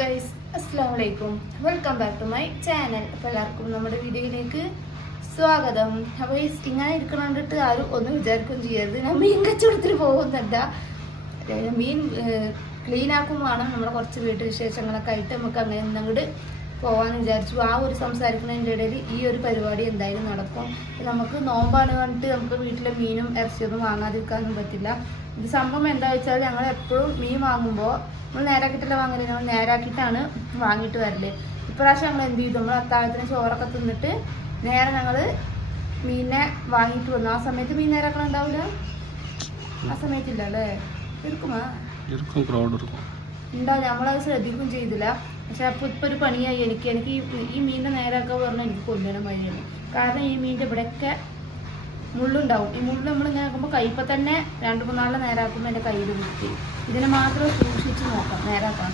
Guys, അസ്സലാമു അലൈക്കും. Welcome back to my channel. അപ്പോൾ എല്ലാവർക്കും നമ്മുടെ വീഡിയോയിലേക്ക് സ്വാഗതം. അപ്പോൾ ഇങ്ങനെ ഇരിക്കണം കണ്ടിട്ട് ആരും ഒന്നും വിചാരിക്കുകയും ചെയ്യരുത്. ഞാൻ മീൻ കച്ചവടത്തിന് പോകുന്നുണ്ട. മീൻ ക്ലീൻ ആക്കുമ്പോഴാണ് നമ്മുടെ കുറച്ച് വീട്ടു വിശേഷങ്ങളൊക്കെ ആയിട്ട് നമുക്ക് അങ്ങനെ അങ്ങോട്ട് പോകാമെന്ന് വിചാരിച്ചു. ആ ഒരു സംസാരിക്കുന്നതിൻ്റെ ഇടയിൽ ഈ ഒരു പരിപാടി എന്തായാലും നടക്കും. നമുക്ക് നോമ്പാണ് കണ്ടിട്ട് നമുക്ക് വീട്ടിലെ മീനും ഇറച്ചിയൊന്നും വാങ്ങാതിരിക്കാനൊന്നും പറ്റില്ല. ഇത് സംഭവം എന്താ വെച്ചാൽ ഞങ്ങൾ എപ്പോഴും മീൻ വാങ്ങുമ്പോൾ നമ്മൾ നേരാക്കിയിട്ടല്ല വാങ്ങല്, നമ്മൾ നേരാക്കിയിട്ടാണ് വാങ്ങിയിട്ട് വരല്. ഇപ്രാവശ്യം ഞങ്ങൾ എന്ത് ചെയ്തു, നമ്മൾ അത്താഴത്തിന് ചോറൊക്കെ തിന്നിട്ട് നേരെ ഞങ്ങൾ മീനിനെ വാങ്ങിയിട്ട് വന്നു. ആ സമയത്ത് മീൻ നേരാക്കണം ഉണ്ടാവില്ല, ആ സമയത്തില്ല അല്ലേ? ഇരിക്കുമാ ഉണ്ടാവും, നമ്മളത് ശ്രദ്ധിക്കും ചെയ്തില്ല. പക്ഷെ അപ്പോൾ ഇപ്പോൾ ഒരു പണിയായി എനിക്ക് ഈ മീനിനെ നേരാക്കുക പറഞ്ഞാൽ എനിക്ക് കൊല്ലണം വഴിയാണ്. കാരണം ഈ മീനിൻ്റെ ഇവിടെയൊക്കെ മുള്ളുണ്ടാവും. ഈ മുള്ള് നമ്മളിങ്ങനെ ആക്കുമ്പോൾ കൈപ്പം തന്നെ 2-3 നേരാക്കുമ്പോൾ എൻ്റെ കയ്യിൽ കുത്തി. ഇതിനെ മാത്രം സൂക്ഷിച്ച് നോക്കാം, നേരാക്കാം.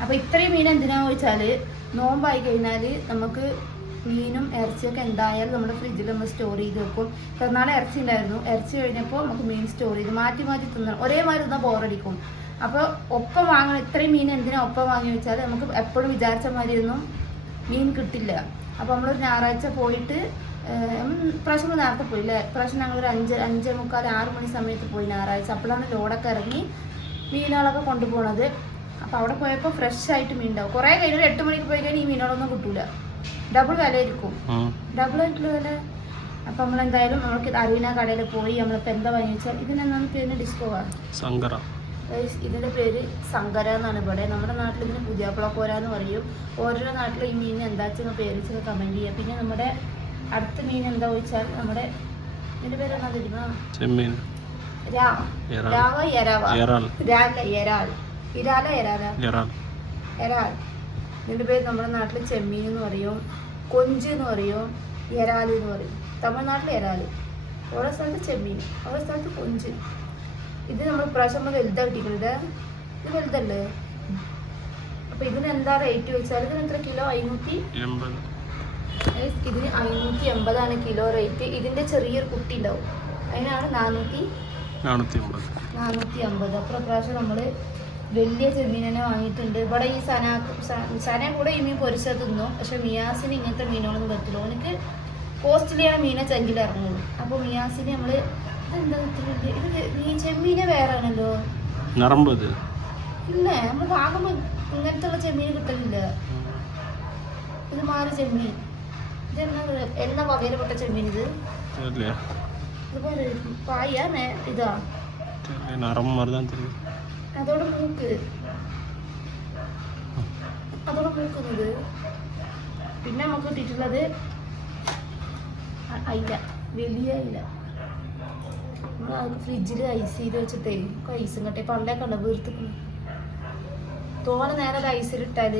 അപ്പോൾ ഇത്രയും മീൻ എന്തിനാണെന്ന് ചോദിച്ചാൽ, നോമ്പായി കഴിഞ്ഞാൽ നമുക്ക് മീനും ഇറച്ചിയൊക്കെ എന്തായാലും നമ്മുടെ ഫ്രിഡ്ജിൽ നമ്മൾ സ്റ്റോർ ചെയ്ത് വെക്കും. നാളെ ഇറച്ചി ഉണ്ടായിരുന്നു, ഇറച്ചി കഴിഞ്ഞപ്പോൾ നമുക്ക് മീൻ സ്റ്റോർ ചെയ്ത് മാറ്റി തിന്നണം. ഒരേമാതിരി തിന്നാൽ ബോറടിക്കും. അപ്പോൾ ഒപ്പം വാങ്ങണം. ഇത്രയും മീൻ എന്തിനാണ് ഒപ്പം വാങ്ങി വെച്ചാൽ നമുക്ക് എപ്പോഴും വിചാരിച്ച മാതിരിയൊന്നും മീൻ കിട്ടില്ല. അപ്പോൾ നമ്മളൊരു ഞായറാഴ്ച പോയിട്ട് പ്രാവശ്യം നേരത്തെ പോയില്ലേ, പ്രാവശ്യം ഞങ്ങളൊരു 5-5:45-6 മണി സമയത്ത് പോയി ഞായറാഴ്ച. അപ്പോഴാണ് ലോഡൊക്കെ ഇറങ്ങി മീനുകളൊക്കെ കൊണ്ടുപോകണത്. അപ്പോൾ അവിടെ പോയപ്പോൾ ഫ്രഷ് ആയിട്ട് മീൻ ഉണ്ടാവും. കുറേ കഴിഞ്ഞ് ഒരു 8 മണിക്ക് പോയി കഴിഞ്ഞാൽ ഈ മീനുകളൊന്നും കിട്ടൂല, ഡബിൾ വില ആയിരിക്കും, ഡബിൾ ആയിട്ടുള്ള വില. അപ്പോൾ നമ്മളെന്തായാലും നമ്മൾക്ക് അറിയുന്ന കടയിൽ പോയി നമ്മളിപ്പോൾ എന്താ വാങ്ങി വെച്ചാൽ ഇതിനെന്താണ് പേര്, ഡിസ്കോവാ സങ്കര. ഇതിൻ്റെ പേര് സങ്കര എന്നാണ് ഇവിടെ. നമ്മുടെ നാട്ടിൽ ഇതിന് പുതിയാപ്പിളക്കോര എന്ന് പറയും. ഓരോ നാട്ടിലും ഈ മീൻ എന്താ വെച്ചാൽ പേര് വെച്ചൊക്കെ കമൻറ്റ് ചെയ്യുക. പിന്നെ നമ്മുടെ അടുത്ത മീൻ എന്താ ചോദിച്ചാൽ നമ്മുടെ ഇതിൻ്റെ പേര് എന്നാ തരുന്ന എരാൽ. ഇതിൻ്റെ പേര് നമ്മുടെ നാട്ടിൽ ചെമ്മീൻ എന്ന് പറയും, കൊഞ്ച് എന്ന് പറയും, എരാൽ എന്ന് പറയും. തമിഴ്നാട്ടിൽ എരാൽ, ഓരോ സ്ഥലത്ത് ചെമ്മീൻ, ഓരോ സ്ഥലത്ത് കൊഞ്ച്. ഇത് നമ്മൾ പ്രാവശ്യം വലുതാണ് കിട്ടിക്കുന്നത്. ഇത് വലുതല്ലേ? അപ്പോൾ ഇതിന് എന്താ റേറ്റ് ചോദിച്ചാൽ ഇതിന് എത്ര കിലോ? 580. ഇതിന് 580 കിലോ റേറ്റ്. ഇതിൻ്റെ ചെറിയൊരു കുട്ടി ഉണ്ടാവും, അതിനാണ് 450. അപ്പോൾ പ്രാവശ്യം നമ്മൾ വലിയ ചെമ്മീൻ തന്നെ വാങ്ങിയിട്ടുണ്ട്. ഇവിടെ ഈ സന കൂടെ ഈ മീൻ പൊരിച്ചത് തിന്നു. പക്ഷെ മിയാസിന് ഇങ്ങനത്തെ മീനുകളൊന്നും പറ്റില്ല, എനിക്ക് കോസ്റ്റ്ലിയാണ് മീനെ ചെങ്കിൽ ഇറങ്ങുള്ളൂ. അപ്പോൾ മിയാസിന് നമ്മൾ എന്താ കിട്ടുന്നുണ്ട്, ഇത് ചെമ്മീനെ വേറെ ആണല്ലോ ഇല്ലേ, നമ്മൾ വാങ്ങുമ്പോൾ ഇങ്ങനത്തെ ഉള്ള ചെമ്മീൻ കിട്ടലില്ല. ഇത് മാറി ചെമ്മീൻ, എന്ന വകയിൽപ്പെട്ട ചെമ്മീൻ. ഇത് ഇതുപോലെ പായ ഇതാ, അതോടെ മൂക്കുന്നത്. പിന്നെ നമുക്ക് കിട്ടിയിട്ടുള്ളത് അയില, വലിയ അയില. നമ്മൾ ഫ്രിഡ്ജിൽ ഐസ് ചെയ്ത് വെച്ചിട്ടേ ഐസും കട്ടെ പള്ളയൊക്കെ ഉണ്ട് വീർത്തിക്കുന്നു. തോനെ നേരം ഐസിലിട്ടാൽ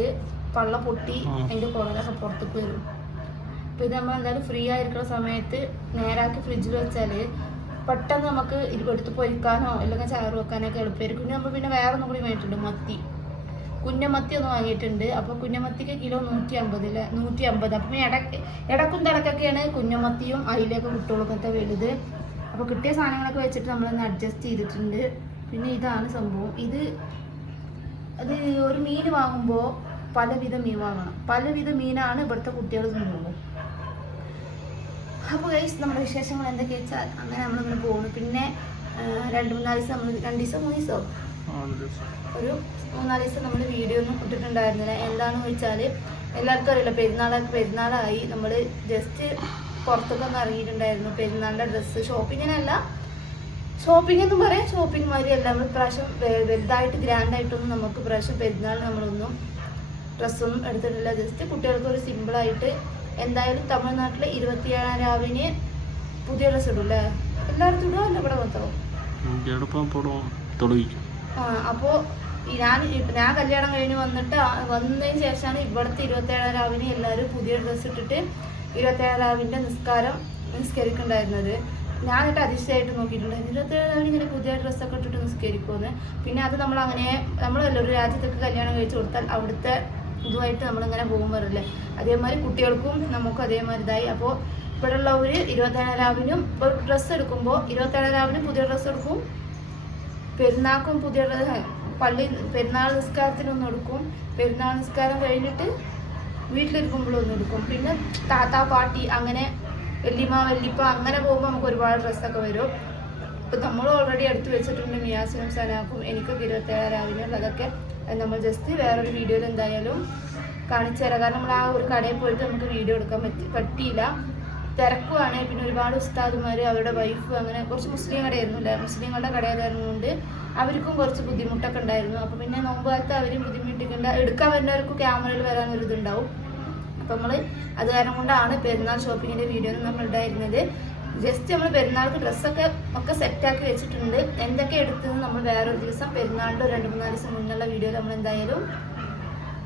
പള്ള പൊട്ടി അതിൻ്റെ കുടലൊക്കെ പുറത്തേക്ക് വരും. അപ്പോൾ ഇത് നമ്മൾ എന്തായാലും ഫ്രീ ആയിരിക്കുന്ന സമയത്ത് നേരാക്കി ഫ്രിഡ്ജിൽ വെച്ചാൽ പെട്ടെന്ന് നമുക്ക് എടുത്ത് പൊരിക്കാനോ അല്ലെങ്കിൽ ചാറ് വെക്കാനൊക്കെ എളുപ്പമായിരിക്കും. നമ്മൾ പിന്നെ വേറെ ഒന്നും കൂടി വാങ്ങിയിട്ടുണ്ട്, മത്തി, കുഞ്ഞമത്തി ഒന്ന് വാങ്ങിയിട്ടുണ്ട്. അപ്പോൾ കുഞ്ഞമത്തിക്ക് കിലോ 150. അപ്പം ഇടക്കും തിടക്കൊക്കെയാണ് കുഞ്ഞമത്തിയും അയിലൊക്കെ കിട്ടുള്ളൂ അങ്ങനത്തെ വലുത്. അപ്പോൾ കിട്ടിയ സാധനങ്ങളൊക്കെ വെച്ചിട്ട് നമ്മളൊന്ന് അഡ്ജസ്റ്റ് ചെയ്തിട്ടുണ്ട്. പിന്നെ ഇതാണ് സംഭവം. അത് ഒരു മീൻ വാങ്ങുമ്പോൾ പലവിധ മീൻ വാങ്ങണം, പലവിധ മീനാണ് ഇവിടുത്തെ കുട്ടികൾ തിന്നുള്ളൂ. അപ്പോൾ ഗൈസ് നമ്മുടെ വിശേഷങ്ങൾ എന്തൊക്കെ വെച്ചാൽ അങ്ങനെ നമ്മളിങ്ങനെ പോകുന്നു. പിന്നെ 2-3 ദിവസം നമ്മൾ 2 ദിവസം 3 ദിവസമോ ഒരു 3-4 ദിവസം നമ്മൾ വീഡിയോ ഒന്നും ഇട്ടിട്ടുണ്ടായിരുന്നില്ല. എന്താണെന്ന് വെച്ചാൽ എല്ലാവർക്കും അറിയില്ല, പെരുന്നാളായി നമ്മൾ ജസ്റ്റ് പുറത്തൊക്കെ ഒന്ന് ഇറങ്ങിയിട്ടുണ്ടായിരുന്നു. പെരുന്നാളിൻ്റെ ഡ്രസ്സ് ഷോപ്പിംഗ് എന്നും പറയാം, ഷോപ്പിംഗ് മാതിരിയല്ല. നമ്മൾ പ്രാവശ്യം വലുതായിട്ട് ഗ്രാൻഡായിട്ടൊന്നും നമുക്ക് പ്രാവശ്യം പെരുന്നാളിന് നമ്മളൊന്നും ഡ്രസ്സൊന്നും എടുത്തിട്ടില്ല. ജസ്റ്റ് കുട്ടികൾക്ക് ഒരു സിമ്പിളായിട്ട് എന്തായാലും തമിഴ്നാട്ടിൽ 27 രാവിലെ പുതിയ ഡ്രസ്സ് ഇടും അല്ലേ, എല്ലായിടത്തും ഇടുക അല്ല, ഇവിടെ മൊത്തം. അപ്പോൾ ഞാൻ കല്യാണം കഴിഞ്ഞ് വന്നതിന് ശേഷമാണ് ഇവിടുത്തെ 27 രാവിലെ എല്ലാവരും പുതിയ ഡ്രസ്സ് ഇട്ടിട്ട് 27 രാവിൻ്റെ നിസ്കരിക്കുന്നുണ്ടായിരുന്നത്. ഞാനിട്ട് അതിശയമായിട്ട് നോക്കിയിട്ടുണ്ടായിരുന്നു, 27 രാവിലെ ഇങ്ങനെ പുതിയ ഡ്രസ്സൊക്കെ ഇട്ടിട്ട് നിസ്കരിക്കുമെന്ന്. പിന്നെ അത് നമ്മളല്ല ഒരു രാജ്യത്തൊക്കെ കല്യാണം കഴിച്ച് കൊടുത്താൽ അവിടുത്തെ ഇതുമായിട്ട് നമ്മളിങ്ങനെ പോകും വരില്ലേ, അതേമാതിരി കുട്ടികൾക്കും നമുക്കും അതേമാതിരി ഇതായി. അപ്പോൾ ഇവിടെ ഉള്ളവർ 27 രാവിനും ഇപ്പോൾ ഡ്രസ്സ് എടുക്കുമ്പോൾ 27 രാവിനും പുതിയ ഡ്രസ്സ് എടുക്കും, പെരുന്നാക്കും പുതിയ പെരുന്നാൾ നിസ്കാരത്തിനൊന്നും എടുക്കും, പെരുന്നാൾ നിസ്കാരം കഴിഞ്ഞിട്ട് വീട്ടിലിരിക്കുമ്പോഴൊന്നും എടുക്കും. പിന്നെ താത്ത പാട്ടി അങ്ങനെ വല്യമ്മ വല്യപ്പ അങ്ങനെ പോകുമ്പോൾ നമുക്ക് ഒരുപാട് ഡ്രസ്സൊക്കെ വരും. ഇപ്പം നമ്മൾ ഓൾറെഡി എടുത്ത് വെച്ചിട്ടുണ്ട് മിയാസിനും സനാക്കും എനിക്കൊക്കെ 27 രാവിലെ. അതൊക്കെ നമ്മൾ ജസ്റ്റ് വേറൊരു വീഡിയോയിൽ എന്തായാലും കാണിച്ചു തരാം. കാരണം നമ്മൾ ആ ഒരു കടയിൽ പോയിട്ട് നമുക്ക് വീഡിയോ എടുക്കാൻ പറ്റിയില്ല, തിരക്കുവാണ്. പിന്നെ ഒരുപാട് ഉസ്താദുമാർ അവരുടെ വൈഫ് അങ്ങനെ കുറച്ച് മുസ്ലിം കടയായിരുന്നു, മുസ്ലിങ്ങളുടെ കടയായിരുന്നുകൊണ്ട് അവർക്കും കുറച്ച് ബുദ്ധിമുട്ടൊക്കെ ഉണ്ടായിരുന്നു. അപ്പോൾ പിന്നെ നോമ്പ് കാലത്ത് അവരും ബുദ്ധിമുട്ടിക്കണ്ട, എടുക്കാൻ വരുന്നവർക്കും ക്യാമറയിൽ വരാനൊരു ഇതുണ്ടാവും. അപ്പം നമ്മൾ അത് കാരണം കൊണ്ടാണ് പെരുന്നാൾ ഷോപ്പിങ്ങിൻ്റെ വീഡിയോ നമ്മൾ ഇടായിരുന്നത്. ജസ്റ്റ് നമ്മൾ പെരുന്നാൾക്ക് ഡ്രസ്സൊക്കെ സെറ്റാക്കി വെച്ചിട്ടുണ്ട്. എന്തൊക്കെ എടുത്തത് നമ്മൾ വേറൊരു ദിവസം പെരുന്നാളിൻ്റെ 2-3 ദിവസം മുന്നുള്ള വീഡിയോയിൽ നമ്മൾ എന്തായാലും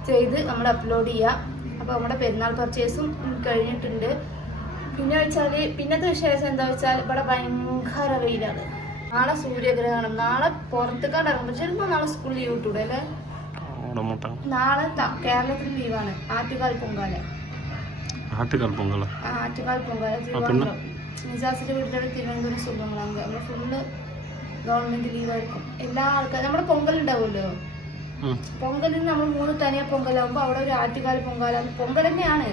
ചെയ്ത് നമ്മൾ അപ്ലോഡ് ചെയ്യാം. അപ്പോൾ നമ്മുടെ പെരുന്നാൾ പർച്ചേസും കഴിഞ്ഞിട്ടുണ്ട്. പിന്നെ വെച്ചാൽ പിന്നത്തെ വിശേഷം എന്താ വെച്ചാൽ ഇവിടെ ഭയങ്കര വെയിലാണ്. നാളെ സൂര്യഗ്രഹണം. നാളെ പുറത്തേക്കാണ്ട് ഇറങ്ങുമ്പോൾ ചിലപ്പോൾ നാളെ സ്കൂൾ ലീവ് കിട്ടൂടെ അല്ലേ? നാളെ കേരളത്തിൽ ലീവാണ്. ആറ്റുകാൽ പൊങ്കാല തിരുവനന്തപുരം നിജാസിന്റെ വീട്ടിലെ തിരുവനന്തപുരം സുഖങ്ങളാണ്. അവിടെ ഫുള്ള് ഗവൺമെന്റ് ലീവായിരിക്കും. എല്ലാ ആൾക്കാരും നമ്മുടെ പൊങ്കൽ ഉണ്ടാവുമല്ലോ, പൊങ്കലിന് നമ്മൾ 3 തനിയ പൊങ്കലാകുമ്പോൾ അവിടെ ഒരു ആറ്റുകാൽ പൊങ്കാല. പൊങ്കൽ തന്നെയാണ്,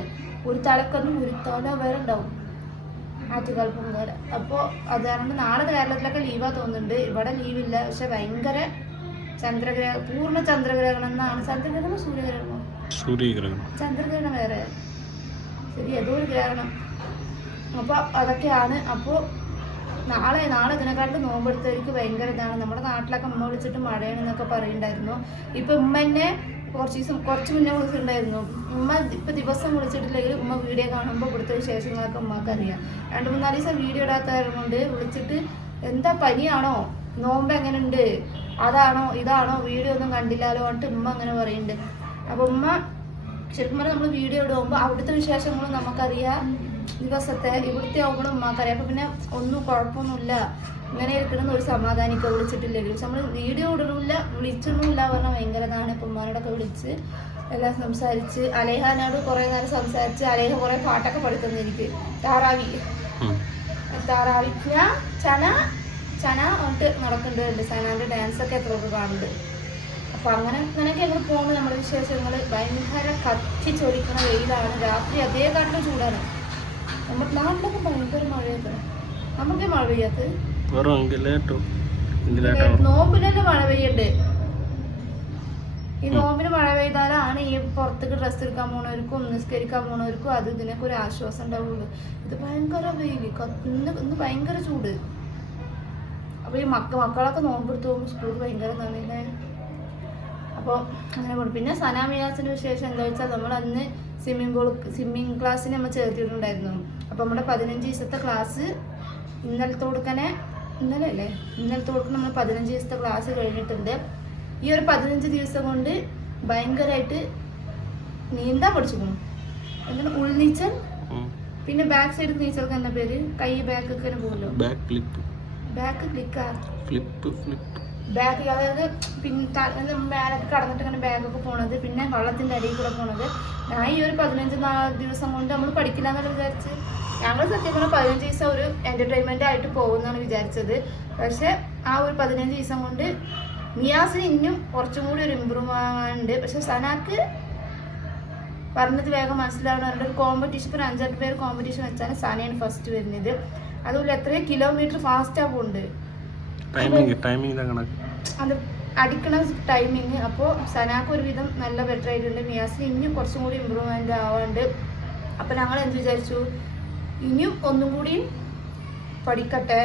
ഒരു തലക്കൊന്നും ഒരു തല വേറെ ഉണ്ടാവും ആറ്റുകാൽ പൊങ്കാല. അപ്പോൾ അത് കാരണം നാളെ കേരളത്തിലൊക്കെ ലീവാ തോന്നുന്നുണ്ട്. ഇവിടെ ലീവില്ല. പക്ഷെ ഭയങ്കര പൂർണ്ണ ചന്ദ്രഗ്രഹണം എന്നാണ്. ചന്ദ്രഗ്രഹണമോ സൂര്യഗ്രഹണമോ? ചന്ദ്രഗ്രഹണം വേറെ, ശരി, ഏതോ ഒരു ഗ്രഹണം. അപ്പോൾ അതൊക്കെയാണ്. അപ്പോൾ നാളെ ഇതിനെക്കാട്ടിൽ നോമ്പെടുത്തവർക്ക് ഭയങ്കര ഇതാണ്. നമ്മുടെ നാട്ടിലൊക്കെ ഉമ്മ വിളിച്ചിട്ട് മഴയാണെന്നൊക്കെ പറയുന്നുണ്ടായിരുന്നു. ഇപ്പം ഉമ്മ എന്നെ കുറച്ച് മുന്നേ വിളിച്ചിട്ടുണ്ടായിരുന്നു. ഉമ്മ ഇപ്പം ദിവസം വിളിച്ചിട്ടില്ലെങ്കിൽ ഉമ്മ വീഡിയോ കാണുമ്പോൾ ഇവിടുത്തെ വിശേഷങ്ങളൊക്കെ ഉമ്മക്ക് അറിയാം. 2-3 ദിവസം വീഡിയോ ഇടാത്തവരും കൊണ്ട് വിളിച്ചിട്ട് എന്താ പനിയാണോ, നോമ്പ് എങ്ങനെ ഉണ്ട്, അതാണോ ഇതാണോ, വീഡിയോ ഒന്നും കണ്ടില്ലാലോ പറഞ്ഞിട്ട് ഉമ്മ അങ്ങനെ പറയുന്നുണ്ട്. അപ്പോൾ ഉമ്മ ശരിക്കും പറഞ്ഞാൽ നമ്മൾ വീഡിയോ ഇടുമ്പോൾ അവിടുത്തെ വിശേഷങ്ങളും നമുക്കറിയാം, ദിവസത്തെ ഇവിടുത്തെ ആവുമ്പോഴും ഉമ്മാക്കറിയാം. അപ്പോൾ പിന്നെ ഒന്നും കുഴപ്പമൊന്നുമില്ല, ഇങ്ങനെ ഇരിക്കണമെന്ന് ഒരു സമാധാനിക്കുക വിളിച്ചിട്ടില്ലെങ്കിൽ. പക്ഷെ നമ്മൾ വീഡിയോ ഇടണില്ല, വിളിച്ചൊന്നുമില്ല പറഞ്ഞാൽ ഭയങ്കര ഇതാണ്. ഇപ്പം ഉമ്മാനോടൊക്കെ വിളിച്ച് എല്ലാം സംസാരിച്ച് അലേഹാനോട് കുറേ നേരം സംസാരിച്ച് അലേഹ കുറേ പാട്ടൊക്കെ പഠിത്തന്നു എനിക്ക്. താറാവി ചന എന്നിട്ട് നടക്കുന്നുണ്ട്. സനാൻ്റെ ഡാൻസൊക്കെ എത്രയൊക്കെ കാണുന്നുണ്ട്. അപ്പം അങ്ങനെയൊക്കെ ഞങ്ങൾ പോകുന്നത് നമ്മുടെ വിശേഷങ്ങൾ. ഭയങ്കര കത്തിച്ചൊലിക്കണ വെയിലാണ്. രാത്രി അതേ കാട്ടിലും ചൂടാണ്. നമ്മുടെ നാട്ടിലൊക്കെ ഭയങ്കര മഴയൊക്കെ. നമുക്ക് മഴ പെയ്യാത്ത നോമ്പിലല്ലേ മഴ പെയ്യണ്ട്. ഈ നോമ്പിന് മഴ പെയ്താലാണ് ഈ പുറത്തേക്ക് ഡ്രസ്സ് എടുക്കാൻ പോണവർക്കും നിസ്കരിക്കാൻ പോണവർക്കും അത് ഇതിനൊക്കെ ഒരു ആശ്വാസം ഉണ്ടാവുള്ളൂ. ഇത് ഭയങ്കര വെയിൽ, ഇന്ന് ഭയങ്കര ചൂട്. അപ്പോൾ ഈ മക്കളൊക്കെ നോമ്പെടുത്ത് പോകുമ്പോൾ സ്കൂൾ ഭയങ്കര ഇതാണല്ലേ. അപ്പോൾ അങ്ങനെ പോകും. പിന്നെ സനാമിയാസിൻ്റെ വിശേഷം എന്താ വെച്ചാൽ നമ്മൾ അന്ന് സ്വിമ്മിങ് ക്ലാസ്സിന് നമ്മൾ ചേർത്തിട്ടുണ്ടായിരുന്നു. അപ്പോൾ നമ്മുടെ 15 ദിവസത്തെ ക്ലാസ് ഇന്നലത്തോടൊക്കെ നമ്മൾ 15 ദിവസത്തെ ക്ലാസ് കഴിഞ്ഞിട്ടുണ്ട്. ഈ ഒരു 15 ദിവസം കൊണ്ട് ഭയങ്കരമായിട്ട് നീന്താൻ പഠിച്ചു പോകും. എന്താണ് ഉൾനീച്ചൽ, പിന്നെ ബാക്ക് സൈഡ് നീച്ചൽക്ക് എന്താ പേര്, കൈ ബാക്കൊക്കെ പോകുമല്ലോ, ബാക്ക്, അതായത് പിന്നെ മേലൊക്കെ കടന്നിട്ട് ഇങ്ങനെ ബാഗൊക്കെ പോണത്, പിന്നെ വള്ളത്തിൻ്റെ അടിയിൽ കൂടെ പോണത്. ഞാൻ ഈ ഒരു 15 ദിവസം കൊണ്ട് നമ്മൾ പഠിക്കില്ല എന്നല്ല വിചാരിച്ച്. ഞങ്ങൾ സത്യം പറഞ്ഞാൽ 15 ദിവസം ഒരു എൻ്റർടൈൻമെൻ്റ് ആയിട്ട് പോകുമെന്നാണ് വിചാരിച്ചത്. പക്ഷെ ആ ഒരു 15 ദിവസം കൊണ്ട് മിയാസിന് ഇനിയും കുറച്ചും കൂടി ഒരു ഇമ്പ്രൂവ് ആവാനുണ്ട്. പക്ഷെ സനാക്ക് പറഞ്ഞത് വേഗം മനസ്സിലാവണം. അവരുടെ ഒരു കോമ്പറ്റീഷൻ, ഇപ്പോൾ 5-6 പേര് കോമ്പറ്റീഷൻ വെച്ചാണ് സനയാണ് ഫസ്റ്റ് വരുന്നത്. അതുപോലെ എത്രയോ കിലോമീറ്റർ ഫാസ്റ്റാണ് പോകുന്നുണ്ട് അത് അടിക്കണ ടൈമിങ്. അപ്പോൾ സനാക്ക് ഒരുവിധം നല്ല ബെറ്റർ ആയിട്ടുണ്ട്. മിയാസിന് ഇനിയും കുറച്ചും കൂടി ഇമ്പ്രൂവ്മെൻ്റ് ആവാണ്ട്. അപ്പോൾ ഞങ്ങൾ എന്ത് വിചാരിച്ചു, ഇനിയും ഒന്നും കൂടി പഠിക്കട്ടെ,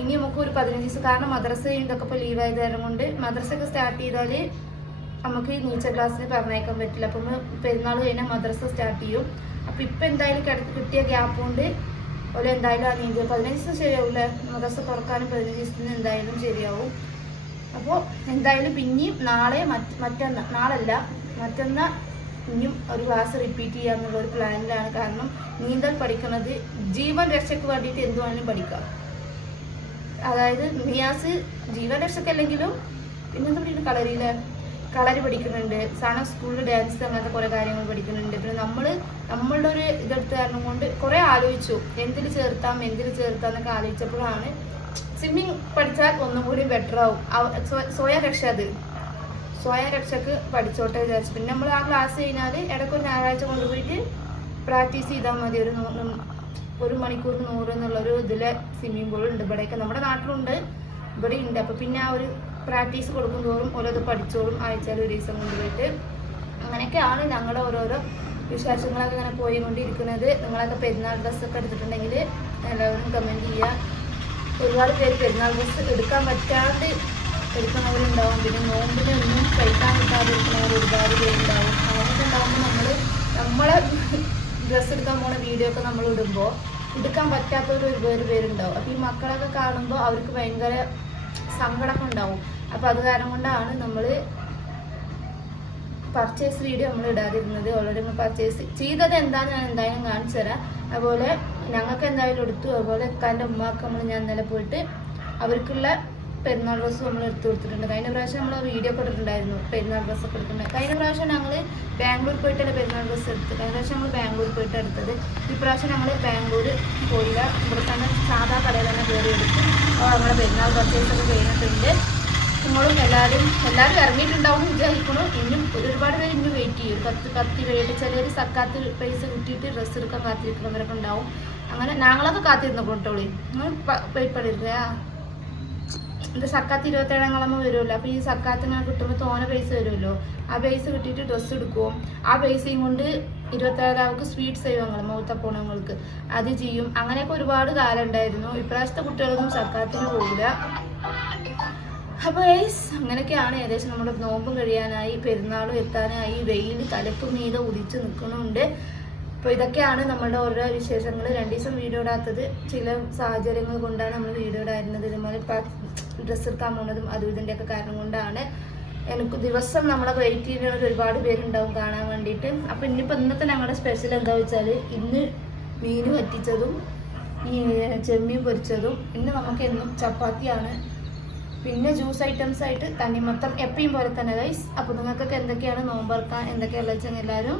ഇനി നമുക്ക് ഒരു 15 ദിവസം, കാരണം മദ്രസ ഇതൊക്കെ ഇപ്പോൾ ലീവായത് കാരണം കൊണ്ട് മദ്രസയൊക്കെ സ്റ്റാർട്ട് ചെയ്താൽ നമുക്ക് നീച്ചൽ ക്ലാസ്സിന് പറഞ്ഞേക്കാൻ പറ്റില്ല. അപ്പം പെരുന്നാൾ കഴിഞ്ഞാൽ മദ്രസ സ്റ്റാർട്ട് ചെയ്യും. അപ്പോൾ ഇപ്പം എന്തായാലും കിട്ടിയ ഗ്യാപ്പ് കൊണ്ട് ഒരു എന്തായാലും ആ നീന്തൽ 15 ദിവസം ശരിയാവില്ല. മദ്രസ തുറക്കാനും 15 ദിവസത്തിന് എന്തായാലും ശരിയാവും. അപ്പോൾ എന്തായാലും പിന്നെയും മറ്റന്നാൾ ഇനിയും ഒരു ക്ലാസ് റിപ്പീറ്റ് ചെയ്യാന്നുള്ളൊരു പ്ലാനിലാണ്. കാരണം നീന്തൽ പഠിക്കുന്നത് ജീവൻ രക്ഷയ്ക്ക് വേണ്ടിയിട്ട് എന്ത് വേണമെങ്കിലും പഠിക്കാം. അതായത് മിയാസ് ജീവൻ രക്ഷക്കല്ലെങ്കിലും പിന്നെന്താ പറയുക, കളരി പഠിക്കുന്നുണ്ട്, സാധനം സ്കൂളിൽ ഡാൻസ് അങ്ങനത്തെ കുറേ കാര്യങ്ങൾ പഠിക്കുന്നുണ്ട്. പിന്നെ നമ്മളുടെ ഒരു ഇതെടുത്ത് കാരണം കൊണ്ട് കുറേ ആലോചിച്ചു എന്തിൽ ചേർത്താന്നൊക്കെ ആലോചിച്ചപ്പോഴാണ് സ്വിമ്മിങ് പഠിച്ചാൽ ഒന്നും കൂടി ബെറ്റർ ആവും. സ്വയം രക്ഷ അത് സ്വയം രക്ഷക്ക് പഠിച്ചോട്ടെ വിചാരിച്ചു. പിന്നെ നമ്മൾ ആ ക്ലാസ് കഴിഞ്ഞാൽ ഇടയ്ക്കൊരു ഞായറാഴ്ച കൊണ്ടുപോയിട്ട് പ്രാക്ടീസ് ചെയ്താൽ മതി. ഒരു മണിക്കൂറിന് 100 എന്നുള്ളൊരു ഇതിലെ സ്വിമ്മിംഗ് പൂൾ ഉണ്ട് ഇവിടെയൊക്കെ, നമ്മുടെ നാട്ടിലുണ്ട്, ഇവിടെ ഉണ്ട്. അപ്പോൾ പിന്നെ ആ ഒരു പ്രാക്ടീസ് കൊടുക്കും തോറും ഓരോത് പഠിച്ചോളും, ആഴ്ചയിൽ ഒരു ദിവസം കൊണ്ടുപോയിട്ട്. അങ്ങനെയൊക്കെയാണ് ഞങ്ങളുടെ ഓരോരോ വിശേഷങ്ങളൊക്കെ ഇങ്ങനെ പോയിക്കൊണ്ടിരിക്കുന്നത്. നിങ്ങളൊക്കെ പെരുന്നാൾ ഡ്രസ്സൊക്കെ എടുത്തിട്ടുണ്ടെങ്കിൽ എല്ലാവരും കമൻറ്റ് ചെയ്യുക. ഒരുപാട് പേര് പെരുന്നാൾ ഡ്രസ്സ് എടുക്കാൻ പറ്റാണ്ട് എടുക്കുന്നവരുണ്ടാവും, പിന്നെ നോമ്പിനൊന്നും കഴിക്കാൻ കിട്ടാതിരിക്കുന്നവർ ഒരുപാട് പേരുണ്ടാവും. അങ്ങനെയൊക്കെ ഉണ്ടാകുമ്പോൾ നമ്മളെ ഡ്രസ്സ് എടുക്കാൻ പോകുന്ന വീഡിയോ ഒക്കെ നമ്മൾ ഇടുമ്പോൾ എടുക്കാൻ പറ്റാത്തവർ ഒരുപാട് പേരുണ്ടാവും. അപ്പോൾ ഈ മക്കളൊക്കെ കാണുമ്പോൾ അവർക്ക് ഭയങ്കര സങ്കടമൊക്കെ ഉണ്ടാവും. അപ്പോൾ അത് കാരണം കൊണ്ടാണ് നമ്മൾ പർച്ചേസ് വീഡിയോ നമ്മൾ ഇടാതിരുന്നത്. ഓൾറെഡി നമ്മൾ പർച്ചേസ് ചെയ്തത് എന്താണെന്ന് ഞാൻ എന്തായാലും കാണിച്ചു തരാം. അതുപോലെ ഞങ്ങൾക്ക് എന്തായാലും എടുത്തു. അതുപോലെ എൻ്റെ ഉമ്മാക്ക് ഞാൻ ഇന്നലെ പോയിട്ട് അവർക്കുള്ള പെരുന്നാൾ ഡ്രസ്സ് നമ്മൾ എടുത്തു കൊടുത്തിട്ടുണ്ട്. കഴിഞ്ഞ പ്രാവശ്യം നമ്മൾ വീഡിയോ ഒക്കെ ഇട്ടിട്ടുണ്ടായിരുന്നു പെരുന്നാൾ ഡ്രസ്സൊക്കെ എടുക്കുന്നത്. കഴിഞ്ഞ പ്രാവശ്യം ഞങ്ങൾ ബാംഗ്ലൂർ പോയിട്ടല്ലേ പെരുന്നാൾ ഡ്രസ്സ് എടുത്തത്. കഴിഞ്ഞ പ്രാവശ്യം നമ്മൾ ബാംഗ്ലൂർ പോയിട്ട് എടുത്തത്. ഇപ്രാവശ്യം ഞങ്ങൾ ബാംഗ്ലൂർ പോയില്ല, ഇവിടെ തന്നെ സാധാ കടയിൽ തന്നെ കയറി എടുത്തു. അപ്പോൾ നമ്മുടെ പെരുന്നാൾ പർച്ചേസൊക്കെ കഴിഞ്ഞിട്ടുണ്ട്. നിങ്ങളും എല്ലാവരും ഇറങ്ങിയിട്ടുണ്ടാവും എന്ന് വിചാരിക്കണം. ഇനിയും ഒരുപാട് പേര് ഇനി വെയിറ്റ് ചെയ്യും. 10 പേര് ചിലർ സക്കാത്ത് പൈസ കിട്ടിയിട്ട് ഡ്രസ്സ് എടുക്കാൻ കാത്തിരിക്കുന്നവരൊക്കെ ഉണ്ടാവും. അങ്ങനെ ഞങ്ങളൊക്കെ കാത്തിരുന്നു കൊണ്ടോളി. നിങ്ങൾ വെയിറ്റ് പണിയിരിക്കുക. ഇത് സക്കാത്ത് 27 വരുമല്ലോ. അപ്പോൾ ഈ സക്കാത്ത് ഇങ്ങനെ കിട്ടുമ്പോൾ തോനെ പൈസ വരുമല്ലോ. ആ പൈസ കിട്ടിയിട്ട് ഡ്രസ്സ് എടുക്കും. ആ പൈസയും കൊണ്ട് 27 സ്വീറ്റ്സ് ചെയ്യും ഞങ്ങൾ മൗത്തപ്പോണങ്ങൾക്ക്, അത് ചെയ്യും. അങ്ങനെയൊക്കെ ഒരുപാട് കാലം ഉണ്ടായിരുന്നു. ഇപ്രാവശ്യത്തെ കുട്ടികളൊന്നും സക്കാത്തിന് പോകില്ല. അപ്പോൾ അങ്ങനെയൊക്കെയാണ്. ഏകദേശം നമ്മുടെ നോമ്പും കഴിയാനായി, പെരുന്നാളും എത്താനായി, വെയിൽ തലക്ക് മീതെ ഉദിച്ച് നിൽക്കുന്നുണ്ട്. അപ്പോൾ ഇതൊക്കെയാണ് നമ്മളുടെ ഓരോ വിശേഷങ്ങൾ. 2 ദിവസം വീഡിയോ ഇടാത്തത് ചില സാഹചര്യങ്ങൾ കൊണ്ടാണ് നമ്മൾ വീഡിയോ ഇടായിരുന്നത്. ഇതുപോലെ ഡ്രസ്സ് എടുക്കാൻ പോകുന്നതും അതും ഇതിൻ്റെയൊക്കെ കാരണം കൊണ്ടാണ്. എനിക്ക് ദിവസം നമ്മളെ വെയിറ്റ് ചെയ്യുന്നവർ ഒരുപാട് പേരുണ്ടാവും കാണാൻ വേണ്ടിയിട്ട്. അപ്പോൾ ഇന്നത്തെ ഞങ്ങളുടെ സ്പെഷ്യൽ എന്താ വെച്ചാൽ, ഇന്ന് മീൻ വറ്റിച്ചതും ഈ ചെമ്മീൻ പൊരിച്ചതും, പിന്നെ നമുക്ക് എന്നും ചപ്പാത്തിയാണ്, പിന്നെ ജ്യൂസ് ഐറ്റംസ് ആയിട്ട് തണ്ണിമത്തം എപ്പോഴും പോലെ തന്നെ ഗൈസ്. അപ്പോൾ നിങ്ങൾക്കൊക്കെ എന്തൊക്കെയാണ് നോമ്പറക്കാൻ എന്തൊക്കെയുള്ള വെച്ചാൽ എല്ലാവരും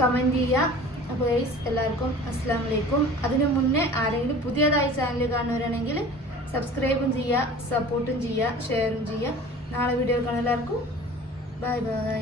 കമൻറ്റ് ചെയ്യുക. അപ്പോൾ ഗൈസ് എല്ലാവർക്കും അസ്സലാമു അലൈക്കും. അതിന് മുന്നേ ആരെങ്കിലും പുതിയതായി ചാനൽ കാണുന്നവരാണെങ്കിൽ സബ്സ്ക്രൈബും ചെയ്യുക, സപ്പോർട്ടും ചെയ്യുക, ഷെയറും ചെയ്യുക. നാളെ വീഡിയോ കാണാൻ എല്ലാവർക്കും ബൈ ബൈ.